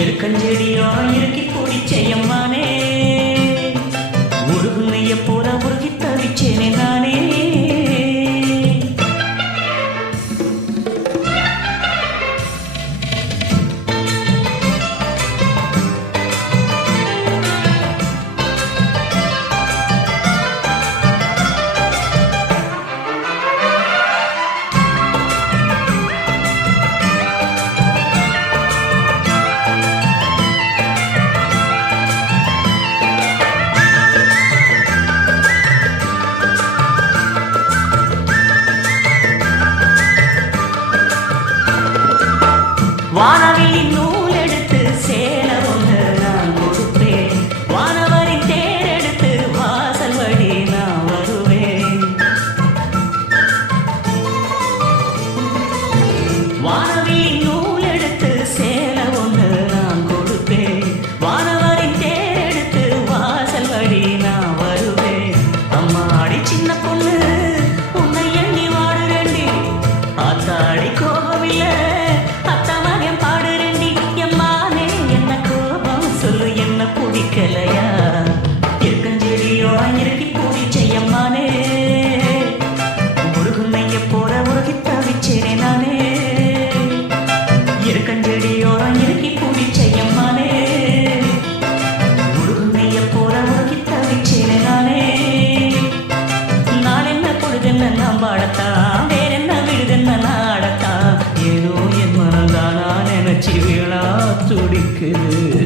எருக்கஞ்செடியோ இறுக்கி கூடி செய்யம்மானே உருகுனைய போல உருகி தவிச்சேனே நானே. வானவில் நூல் எடுத்து சேல ஒன்று நான் கொடுப்பேன். வானவரின் தேர் எடுத்து வாசல் வழி நான் வருவேன். வானவில் நூல் எடுத்து சேல ஒன்று நான் கொடுப்பேன். வானவரின் தேர் எடுத்து வாசல் வழி நான் வருவேன். அம்மாடி சின்ன பொண்ணு உன்னை எண்ணி வாடுறேண்டி. ஆத்தாடி கோபமில்லை பிடிக்கலையா. எருக்கஞ்செடியோ இறுக்கி கூடி செய்யம்மானே முருகுனைய போல உருகி தவிச்சேனே நானே. எருக்கஞ்செடியோ இறுக்கி கூடி செய்யம்மானே முருகுனைய போல உருகி தவிச்சேனே நானே. நான் என்ன பொழுதென்ன நாம் வாழத்தான் வேறென்ன விடுதென்ன நாடத்தான் ஏதோ என் மனதானா நினைச்சி விழா துடிக்குது.